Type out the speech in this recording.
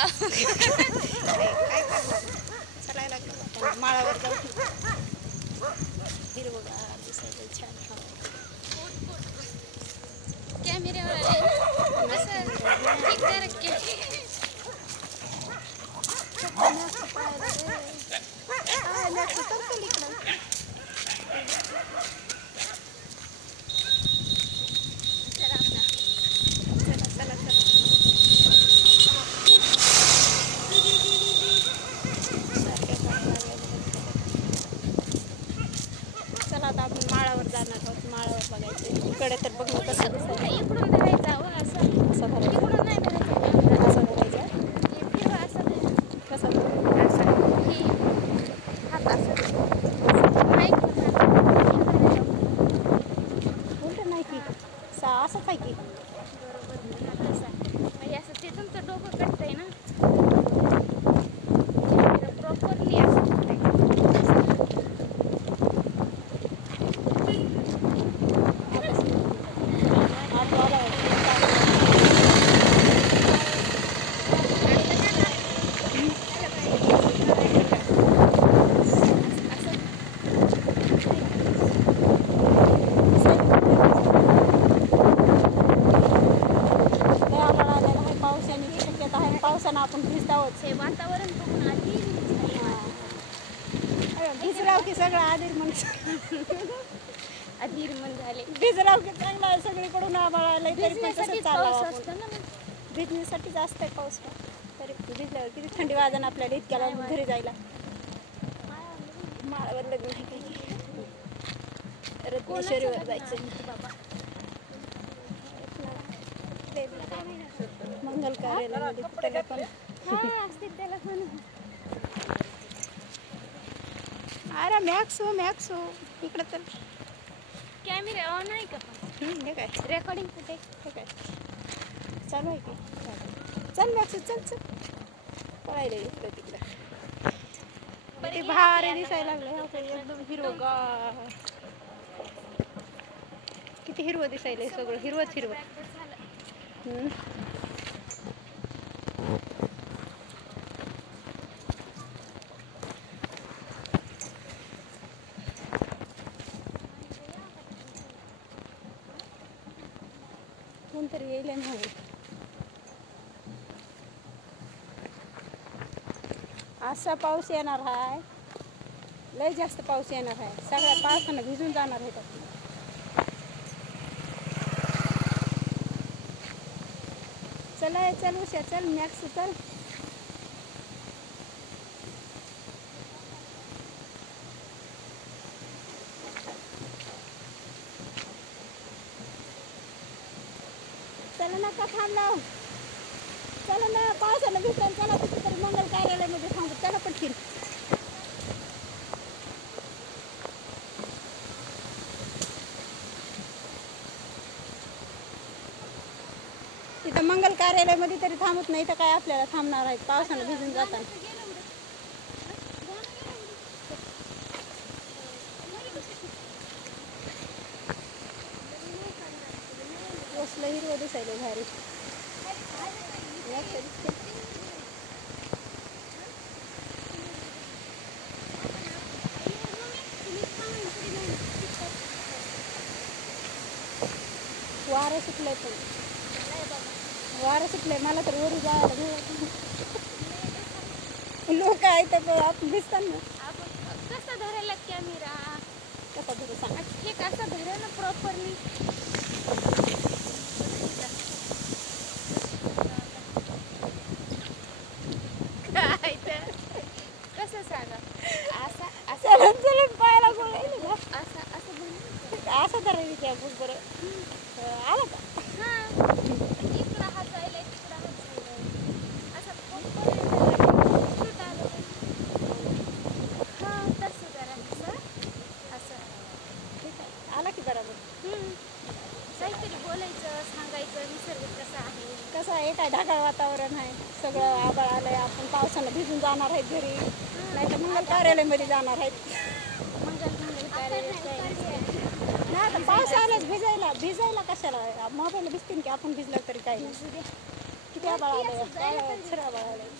काय करणार चलायला लागलं माळावर जाऊ हिरवगार दिसायला छान कॅमेऱ्यावर चला आता आपण माळावर जाणार आहोत माळावर बघायचं इकडे तर बघू कसं दिसायला इकडून धरायचं असं असं धरायचं इकडून नाही धरायचं असं धरायचं फिरवा असं कसं हात असं उलट नाही की असंच आहे की बरोबर म्हणजे असं ते तुमचं डोकं कटतंय ना प्रॉपरली असं पावसानं आपण भिजत आहोत हे वातावरण बघून आधी भिजराव की सगळं आधीर मग अधीरमन झाले भिजराव की चांगला आहे सगळीकडून आभाळाला तरी पण कसं भिजण्यासाठी चाललं पाऊस आपण असतो ना भिजण्यासाठी जास्त आहे पाऊस का तरी भिजल्यावर किती थंडी वाजन आपल्याला इतक्याला घरी जायला माळावर लग्न आहे काही रत्नेश्वरीवर जायचं बाबा मंगल कार्यालयामध्ये त्याला पण असते त्याला पण अरे मॅक्सो इकडं तर कॅमेरा ऑन आहे का पण हे काय रेकॉर्डिंग कुठे हे काय चालू आहे की चल मॅक्सो चल पळायला इकडं तिकडं ते भारी दिसायला लागलं एकदम हिरवगार किती हिरवं दिसायलंय सगळं हिरवंच हिरवं कोणतरी येईल नाही असा पाऊस येणार आहे लय जास्त पाऊस येणार आहे सगळ्या पावसानं भिजून जाणार आहे चल उषा चल मॅक्स चल चला नका थांबला चला ना पावसानं भिजून चला कुठेतरी मंगल कार्यालयामध्ये थांबू चला पटकीन तिथं मंगल कार्यालयामध्ये तरी थांबत नाही तर काय आपल्याला थांबणार आहेत पावसानं भिजून जाताना कसलं हिरवं दिसायला भारी वारं सुटलंय पण वारं सुटलंय मला तर वरी जायला भेटत लोक आहेत तर आपण दिसताना कसा धरायला कॅमेरा कसा धरू सांग हे कसा धरा ना प्रॉपरली कसं सांगा चलन चलन पाहायला बोलायला असं असं धरायचं त्या बघ बरं आला का हां इकडं हात जायला तिकडं हात जायला असं हां तसं करायचं असं ठीक आहे आला की बरोबर काहीतरी बोलायचं सांगायचं निसर्ग कसा आहे कसं आहे काय ढगाळ वातावरण आहे सगळं आभाळ आलंय आपण पावसानं भिजून जाणार आहेत घरी नाही तर मंगल कार्यालयामध्ये जाणार आहेत मंगल कार्यालय नाही आता पाऊस आलाच भिजायला कशाला मोबाईल भिजतील की आपण भिजलं तरी काही नाही किती आबाळ वरती आलंय असं जायला पाहिजे. छर आबाळ आलंय